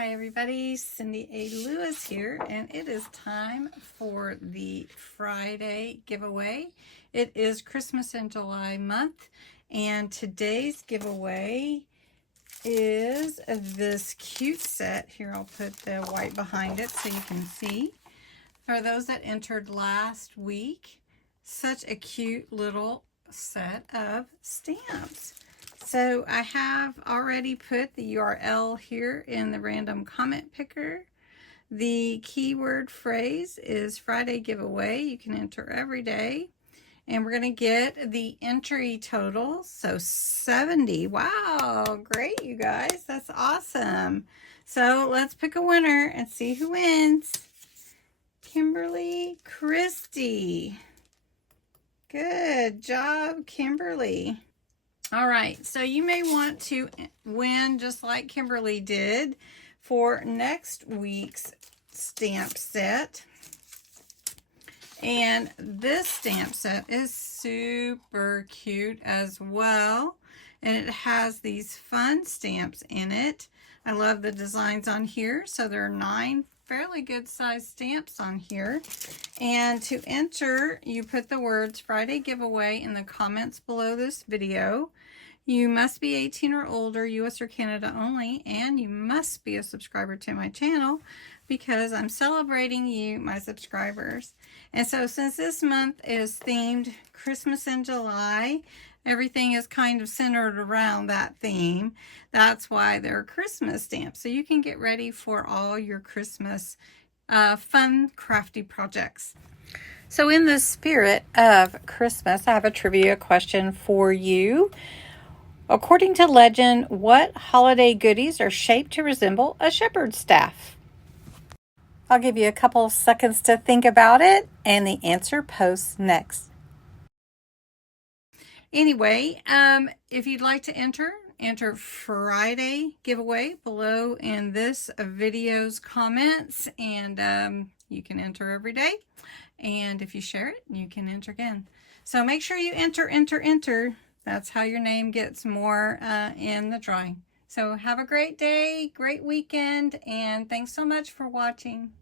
Hi everybody, CindyALewis here, and it is time for the Friday giveaway. It is Christmas in July month, and today's giveaway is this cute set. Here, I'll put the white behind it so you can see. For those that entered last week, such a cute little set of stamps. So I have already put the URL here in the random comment picker. The keyword phrase is Friday giveaway. You can enter every day. And we're going to get the entry total. So 70. Wow, great, you guys. That's awesome. So let's pick a winner and see who wins. Kimberly Christie. Good job, Kimberly. All right, so you may want to win just like Kimberly did for next week's stamp set. And this stamp set is super cute as well. And it has these fun stamps in it. I love the designs on here. So there are 9 fairly good sized stamps on here. And to enter, you put the words Friday giveaway in the comments below this video. You must be 18 or older, US or Canada only, and you must be a subscriber to my channel because I'm celebrating you, my subscribers. And so since this month is themed Christmas in July, everything is kind of centered around that theme. That's why they're Christmas stamps. So you can get ready for all your Christmas fun, crafty projects. So in the spirit of Christmas, I have a trivia question for you. According to legend, what holiday goodies are shaped to resemble a shepherd's staff? I'll give you a couple seconds to think about it, and the answer posts next. Anyway, if you'd like to enter Friday giveaway below in this video's comments, and you can enter every day. And if you share it, you can enter again. So make sure you enter. That's how your name gets more in the drawing. So have a great day, great weekend, and thanks so much for watching.